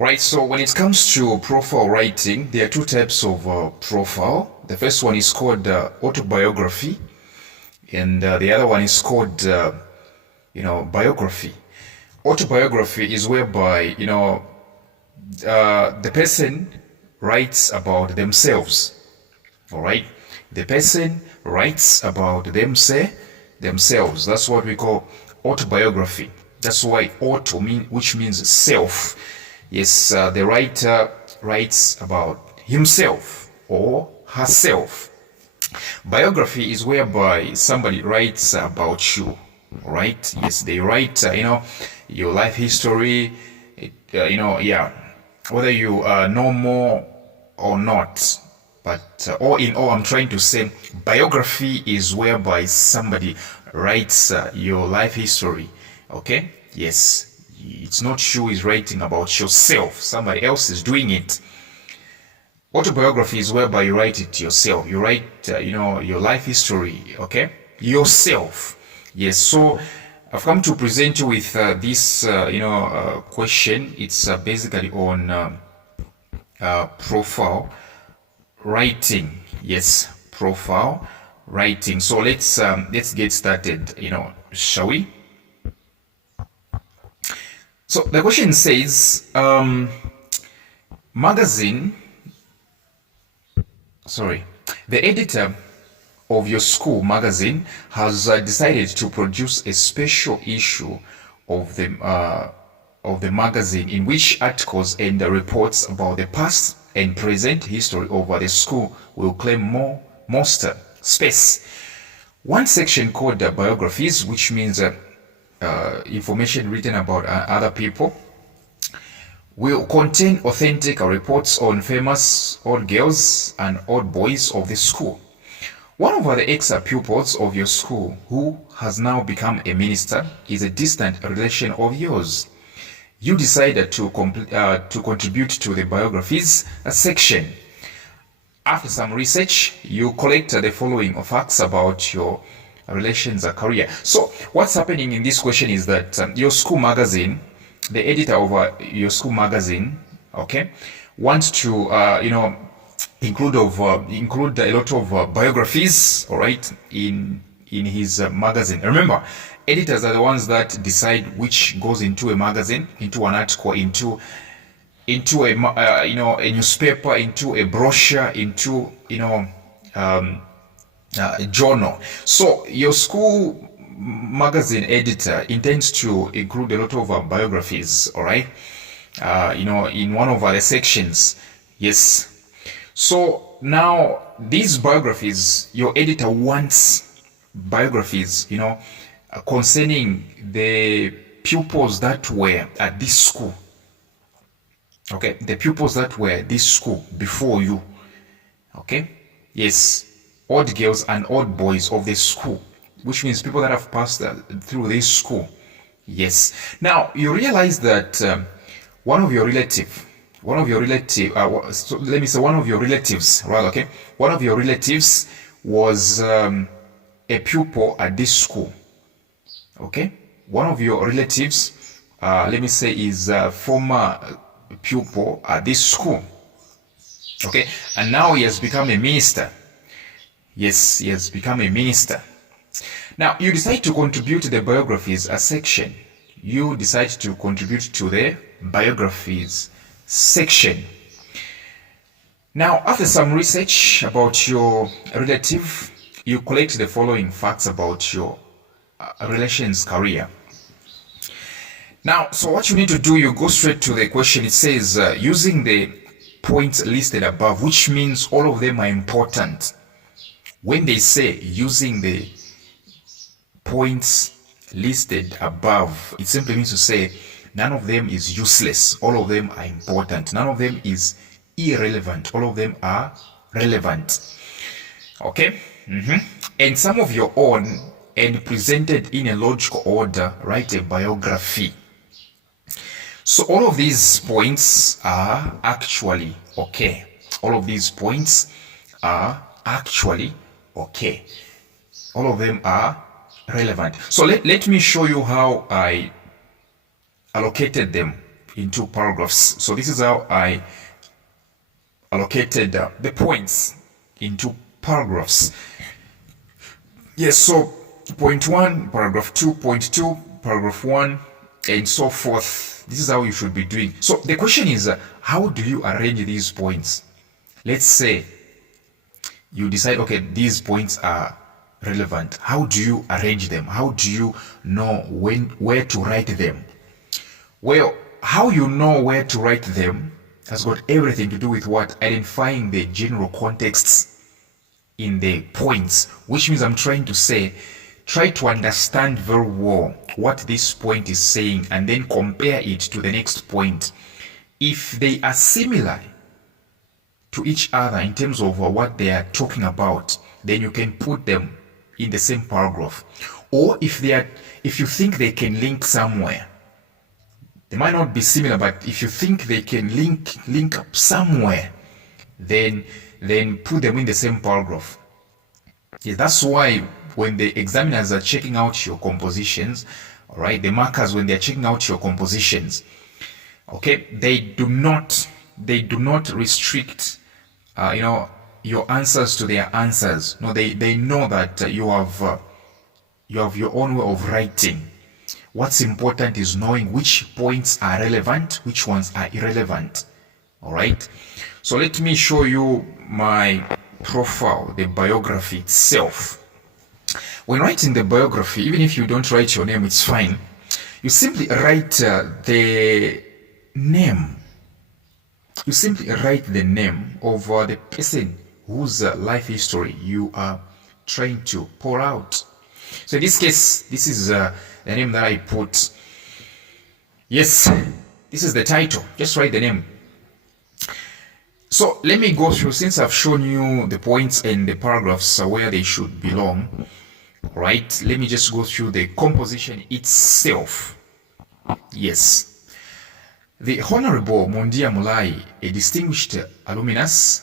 Right, so when it comes to profile writing, there are two types of profile. The first one is called autobiography, and the other one is called, biography. Autobiography is whereby, the person writes about themselves. All right, the person writes about themselves. That's what we call autobiography. That's why which means self. Yes, the writer writes about himself or herself. Biography is whereby somebody writes about you, right? Yes, they write, your life history, yeah, whether you know more or not. But all in all, I'm trying to say biography is whereby somebody writes your life history, okay? Yes, it's not you is writing about yourself. Somebody else is doing it. Autobiography is whereby you write it yourself. You write, your life history, okay? Yourself. Yes, so I've come to present you with this, question. It's basically on profile writing. Yes, profile writing. So let's get started, shall we? So the question says, the editor of your school magazine has decided to produce a special issue of the magazine in which articles and reports about the past and present history of the school will claim most space. One section called biographies, which means information written about other people, will contain authentic reports on famous old girls and old boys of the school. One of the ex-pupils of your school, who has now become a minister, is a distant relation of yours. You decided to contribute to the biographies section. After some research, you collect the following facts about your relation's career. So what's happening in this question is that your school magazine, the editor of your school magazine, okay, wants to include a lot of biographies, all right, in his magazine. Remember, editors are the ones that decide which goes into a magazine, into an article, into a newspaper, into a brochure, into a journal. So your school magazine editor intends to include a lot of biographies, all right, in one of the sections. Yes. So now these biographies, your editor wants biographies, concerning the pupils that were at this school. Okay, the pupils that were at this school before you. Okay, yes, old girls and old boys of the school, which means people that have passed through this school. Yes. Now you realize that one of your relatives, rather, okay, one of your relatives was a pupil at this school. Okay, one of your relatives, is a former pupil at this school. Okay, and now he has become a minister. Yes, he has become a minister. Now, you decide to contribute to the biographies section. You decide to contribute to the biographies section. Now, after some research about your relative, you collect the following facts about your relation's career. Now, so what you need to do, you go straight to the question. It says, using the points listed above, which means all of them are important. When they say using the points listed above, it simply means to say none of them is useless. All of them are important. None of them is irrelevant. All of them are relevant. Okay? And some of your own, and presented in a logical order, write a biography. So all of these points are actually okay. All of these points are actually okay. All of them are relevant. So let me show you how I allocated them into paragraphs. So this is how I allocated the points into paragraphs. Yes, so point 1, paragraph 2, point 2, paragraph 1, and so forth. This is how you should be doing. So the question is, how do you arrange these points? Let's say you decide, okay, these points are relevant. How do you arrange them? How do you know where to write them? Well, how you know where to write them has got everything to do with what? Identifying the general contexts in the points, which means I'm trying to say, try to understand very well what this point is saying and then compare it to the next point. If they are similar to each other in terms of what they are talking about, then you can put them in the same paragraph. Or if you think they can link somewhere, they might not be similar, but if you think they can link up somewhere, then put them in the same paragraph. Yeah, that's why when the examiners are checking out your compositions, all right, the markers, when they're checking out your compositions, okay, they do not restrict your answers to their answers. No, they know that you have your own way of writing. What's important is knowing which points are relevant, which ones are irrelevant. All right, so let me show you my profile, the biography itself. When writing the biography, even if you don't write your name, it's fine. You simply write the name. You simply write the name of the person whose life history you are trying to pour out. So in this case, this is the name that I put. Yes, this is the title. Just write the name. So let me go through, since I've shown you the points and the paragraphs where they should belong. Right, let me just go through the composition itself. Yes. The Honorable Mondia Mulai, a distinguished alumnus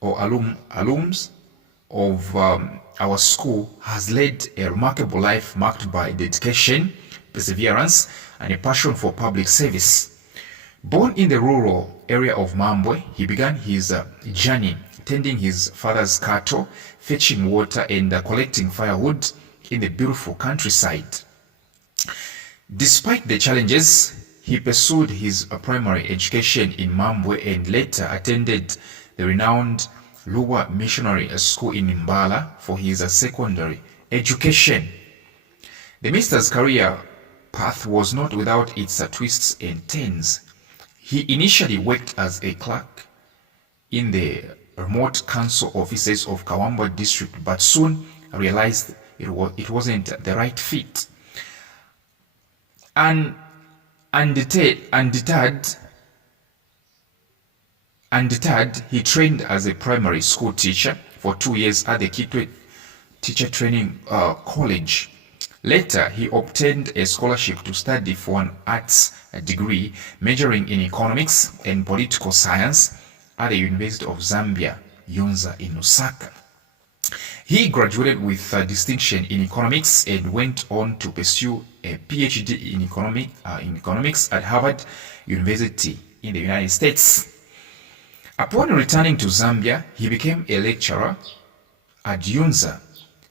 or alums of our school, has led a remarkable life marked by dedication, perseverance, and a passion for public service. Born in the rural area of Mambwe, he began his journey tending his father's cattle, fetching water, and collecting firewood in the beautiful countryside. Despite the challenges, he pursued his primary education in Mambwe and later attended the renowned Lua Missionary School in Mbala for his secondary education. The minister's career path was not without its twists and turns. He initially worked as a clerk in the remote council offices of Kawambwa district, but soon realized it wasn't the right fit. Undeterred, he trained as a primary school teacher for 2 years at the Kitwe Teacher Training College. Later, he obtained a scholarship to study for an arts degree majoring in economics and political science at the University of Zambia, Yunza in Lusaka. He graduated with distinction in economics and went on to pursue a PhD in economics at Harvard University in the United States. Upon returning to Zambia, he became a lecturer at Yunza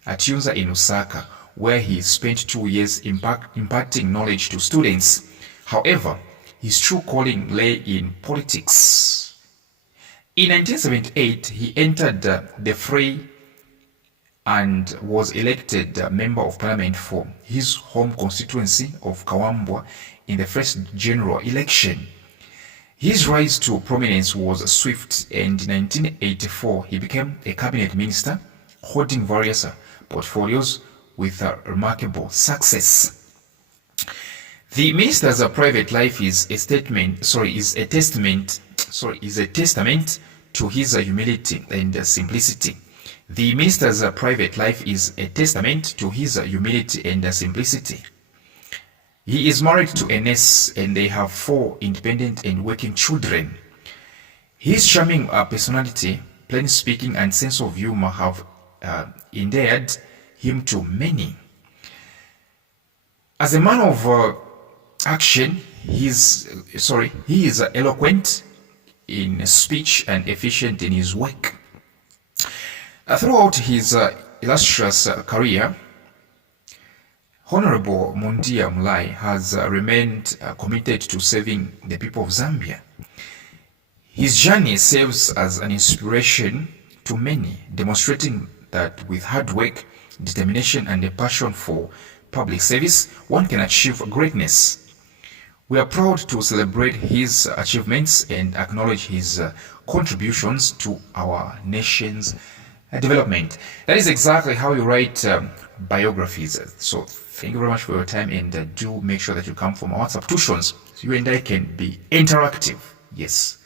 in Lusaka, where he spent 2 years imparting knowledge to students. However, his true calling lay in politics. In 1978, he entered the fray and was elected Member of Parliament for his home constituency of Kawambwa in the first general election. His rise to prominence was swift, and in 1984 he became a cabinet minister, holding various portfolios with remarkable success. The minister's private life is a testament to his humility and simplicity. The minister's private life is a testament to his humility and simplicity. He is married to a nurse and they have 4 independent and working children. His charming personality, plain speaking, and sense of humor have endeared him to many. As a man of action. He is eloquent in speech and efficient in his work. Throughout his illustrious career, Honorable Mundia Mulai has remained committed to serving the people of Zambia. His journey serves as an inspiration to many, demonstrating that with hard work, determination, and a passion for public service, one can achieve greatness. We are proud to celebrate his achievements and acknowledge his contributions to our nation's development. That is exactly how you write biographies. So thank you very much for your time, and do make sure that you come for my WhatsApp tuitions so you and I can be interactive. Yes.